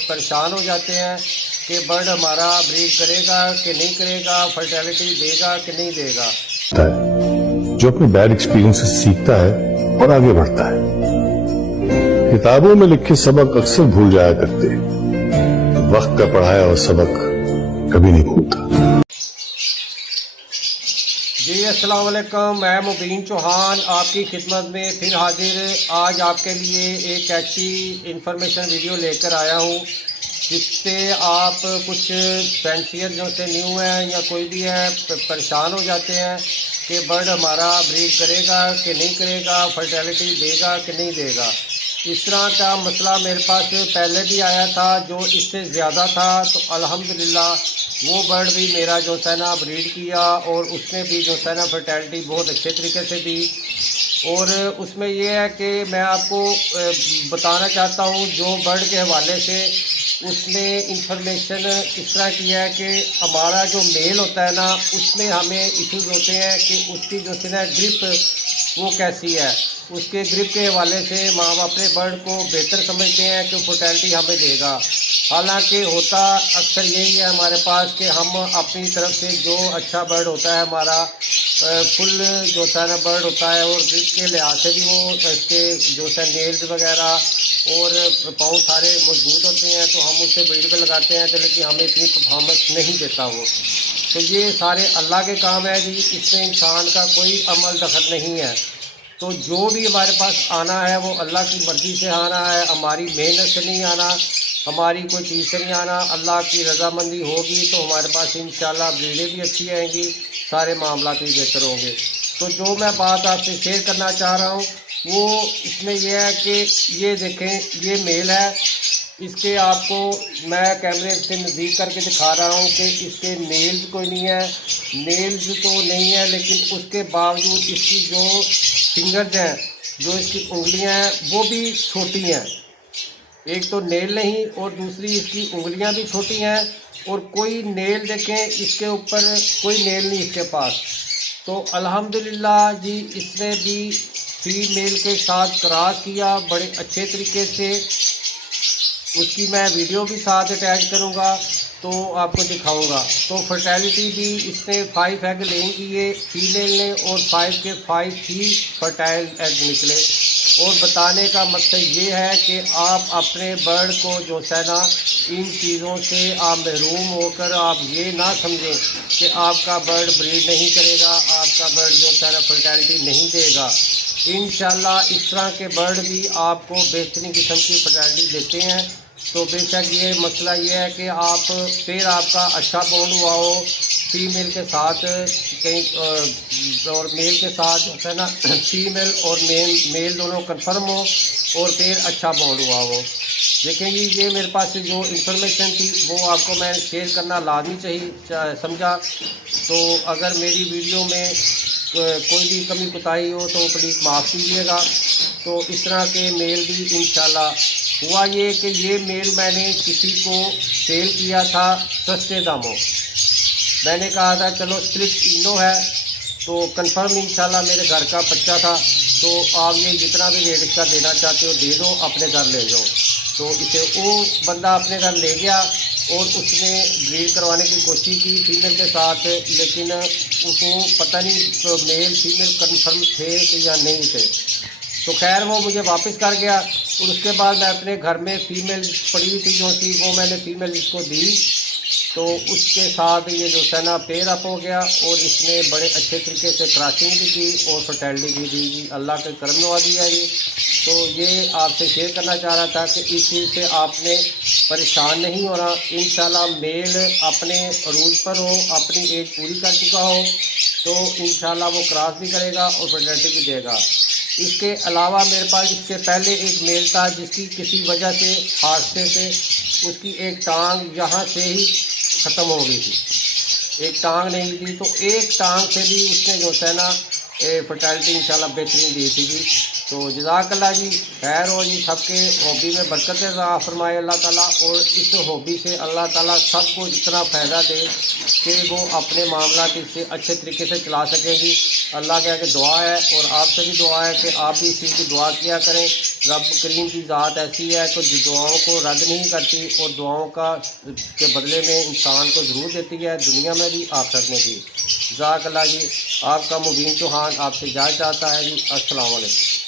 परेशान हो जाते हैं कि बर्ड हमारा ब्रीड करेगा कि नहीं करेगा, फर्टिलिटी देगा कि नहीं देगा। जो अपने बैड एक्सपीरियंस से सीखता है और आगे बढ़ता है। किताबों में लिखे सबक अक्सर भूल जाया करते, वक्त का पढ़ाया हुआ सबक कभी नहीं भूलता। जी अस्सलाम वालेकुम, मैं मुबीन चौहान आपकी खिदमत में फिर हाजिर। आज आपके लिए एक ऐसी इंफॉर्मेशन वीडियो लेकर आया हूँ जिससे आप कुछ फैंसियर जो से न्यू है या कोई भी है परेशान हो जाते हैं कि बर्ड हमारा ब्रीड करेगा कि नहीं करेगा, फर्टिलिटी देगा कि नहीं देगा। इस तरह का मसला मेरे पास पहले भी आया था, जो इससे ज़्यादा था। तो अल्हम्दुलिल्लाह वो बर्ड भी मेरा जो है ना ब्रीड किया और उसने भी जो है ना फर्टिलिटी बहुत अच्छे तरीके से दी। और उसमें ये है कि मैं आपको बताना चाहता हूँ, जो बर्ड के हवाले से उसने इंफॉर्मेशन इस तरह की है कि हमारा जो मेल होता है ना, उसमें हमें इश्यूज़ होते हैं कि उसकी जो है ना ग्रिप वो कैसी है। उसके ग्रिप के हवाले से हम अपने बर्ड को बेहतर समझते हैं कि फर्टिलिटी हमें देगा। हालांकि होता अक्सर यही है हमारे पास कि हम अपनी तरफ से जो अच्छा बर्ड होता है हमारा फुल जो है ना बर्ड होता है, और ग्रिप के लिहाज से भी वो इसके जो है नेल्स वगैरह और पाँव सारे मजबूत होते हैं, तो हम उससे ब्रीड पे लगाते हैं, तो लेकिन हमें इतनी परफॉर्मेंस नहीं देता वो। तो ये सारे अल्लाह के काम है जी, इसमें इंसान का कोई अमल दखल नहीं है। तो जो भी हमारे पास आना है वो अल्लाह की मर्ज़ी से आना है, हमारी मेहनत से नहीं आना, हमारी कोई चीज़ से नहीं आना। अल्लाह की रजामंदी होगी तो हमारे पास इंशाल्लाह ब्रीडें भी अच्छी आएंगी, सारे मामला भी बेहतर होंगे। तो जो मैं बात आपसे शेयर करना चाह रहा हूँ वो इसमें यह है कि ये देखें, ये मेल है। इसके आपको मैं कैमरे से नज़दीक करके दिखा रहा हूँ कि इसके नेल्स कोई नहीं है, नेल्स तो नहीं है, लेकिन उसके बावजूद इसकी जो फिंगर्स हैं, जो इसकी उंगलियां हैं वो भी छोटी हैं। एक तो नेल नहीं और दूसरी इसकी उंगलियां भी छोटी हैं, और कोई नेल देखें इसके ऊपर, कोई नेल नहीं इसके पास। तो अल्हम्दुलिल्लाह जी, इसने भी फीमेल के साथ क्रॉस किया बड़े अच्छे तरीके से। उसकी मैं वीडियो भी साथ अटैच करूँगा तो आपको दिखाऊंगा। तो फर्टिलिटी भी इसने 5 एग लेन किए फीमेल ने, और 5 के 5 ही फर्टाइल एग निकले। और बताने का मकसद ये है कि आप अपने बर्ड को जो है ना इन चीज़ों से आप महरूम होकर आप ये ना समझें कि आपका बर्ड ब्रीड नहीं करेगा, आपका बर्ड जो है ना फर्टिलिटी नहीं देगा। इंशाल्लाह इस तरह के बर्ड भी आपको बेहतरीन किस्म की फर्टिलिटी देते हैं। तो बेशक ये मसला ये है कि आप फिर आपका अच्छा बॉन्ड हुआ हो फीमेल के साथ कहीं और मेल के साथ जो है ना, फीमेल और मेल दोनों कंफर्म हो और फिर अच्छा बॉन्ड हुआ हो। देखें जी, ये मेरे पास जो इंफॉर्मेशन थी वो आपको मैं शेयर करना लाजमी चाहिए समझा। तो अगर मेरी वीडियो में कोई भी कमी कोताही हो तो प्लीज़ माफ़ कीजिएगा। तो इस तरह के मेल भी इंशाल्लाह हुआ ये कि ये मेल मैंने किसी को सेल किया था सस्ते दामों। मैंने कहा था चलो स्प्लिट इनो है तो कंफर्म इंशाल्लाह मेरे घर का बच्चा था, तो आप ये जितना भी रेट इसका देना चाहते हो दे दो, अपने घर ले जाओ। तो इसे वो बंदा अपने घर ले गया और उसने ब्रीड करवाने की कोशिश की फीमेल के साथ, लेकिन उसको पता नहीं तो मेल फीमेल कंफर्म थे कि या नहीं थे। तो खैर वो मुझे वापस कर गया, और उसके बाद मैं अपने घर में फ़ीमेल पड़ी हुई थी जो थी वो मैंने फ़ीमेल इसको दी। तो उसके साथ ये जो है ना पेयर अप हो गया, और इसने बड़े अच्छे तरीके से क्रॉसिंग भी की और फर्टिलिटी भी दी जी। अल्लाह के करम नवाजी है ये। तो ये आपसे शेयर करना चाह रहा था कि इस चीज़ से आपने परेशान नहीं होना। इंशाल्लाह मेल अपने रूल पर हो, अपनी एज पूरी कर चुका हो तो इंशाल्लाह वो क्रॉस भी करेगा और फर्टिलिटी भी देगा। इसके अलावा मेरे पास इससे पहले एक मेल था जिसकी किसी वजह से हादसे से उसकी एक टांग यहाँ से ही ख़त्म हो गई थी, एक टांग नहीं थी। तो एक टांग से भी उसने जो है ना फर्टिलिटी इंशाल्लाह बेहतरीन दी थी जी। तो जज़ाकल्लाह जी, खैर हो जी, सबके हॉबी में बरकत अता फरमाए अल्लाह ताला, और इस हॉबी से अल्लाह ताला सबको इतना फ़ायदा दे कि वो अपने मामला इससे अच्छे तरीके से चला सकेंगी। अल्लाह के आगे दुआ है और आपसे भी दुआ है कि आप भी इसी की दुआ किया करें। रब करीम की ज़ात ऐसी है कि जो दुआओं को रद्द नहीं करती और दुआओं के बदले में इंसान को ज़रूर देती है, दुनिया में भी आखिरत में भी। जज़ाकल्लाह जी। आपका मुबीन चौहान आपसे इजाज़त चाहता है जी। अस्सलाम वालेकुम।